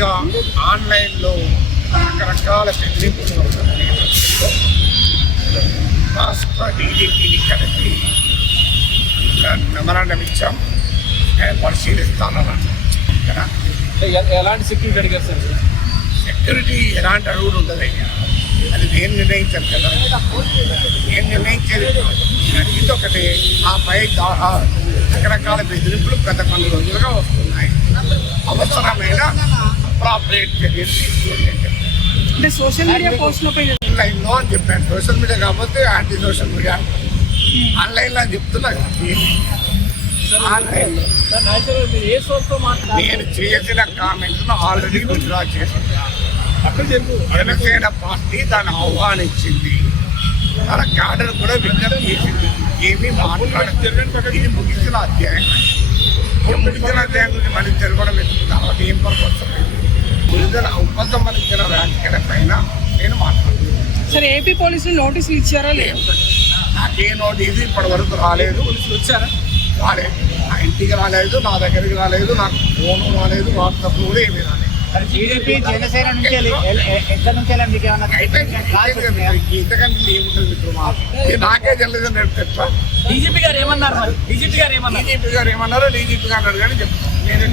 మామూలుగా ఆన్లైన్లో రకరకాల బెదిరింపులు రాష్ట్ర డీజీపీని కలిపి మెమరాండం ఇచ్చాం. పరిశీలిస్తానన్నాను. ఎలాంటి సెక్యూరిటీ అడిగారు సార్? సెక్యూరిటీ ఎలాంటి అడుగులు ఉండదు అయ్యా, అది నేను నిర్ణయించాను కదా. నేను నిర్ణయించేది అడిగితే ఒకటి, ఆ పై రకరకాల బెదిరింపులు గత కొన్ని రోజులుగా వస్తున్నాయి. అవసరమైన అప్రాపరేట్ చర్యలు తీసుకోండి అంటే సోషల్ మీడియా పోస్టులపై ఆన్లైన్లో అని చెప్పాను. సోషల్ మీడియా కాకపోతే యాంటీ సోషల్ మీడియా ఆన్లైన్లో అని చెప్తున్నా కదా. ఆన్లైన్లో నేను చేసిన కామెంట్ను ఆల్రెడీ విత్డ్రా చేశాను. జనసేన పార్టీ దాన్ని ఆహ్వానించింది, తన క్యాడర్ కూడా విజ్ఞప్తి చేసింది. ఏమీ మాట్లాడలేదు. ఇది ముగిసిన అధ్యాయం. ముగిసిన అధ్యాయం గురించి మళ్ళీ తిరగడం తర్వాత ఏం పర్పస్ ఉపసంహరించిన వ్యాఖ్యల పైన నేను మాట్లాడుతున్నాను. సార్, ఏపీ పోలీసులు నోటీసులు ఇచ్చారా? లేదు, నాకే నోటీసు ఇప్పటి వరకు రాలేదు. వచ్చారా? రాలేదు. నా ఇంటికి రాలేదు, నా దగ్గరికి రాలేదు, నాకు ఫోను రాలేదు, వాట్సాప్ కూడా ఏమీ రాలేదు. టీడీపీ జనసేన నుంచి ఎక్కడి నుంచి మీకు ఏమన్నా ఇంతకంటే ఏముంటుంది మిత్రమా? నాకే తెలియదు. డీజీపీ గారు ఏమన్నారు? డీజీపీ గారు ఏమన్నారో డీజీపీ గారు అన్నాడు కానీ చెప్తాను. నేనే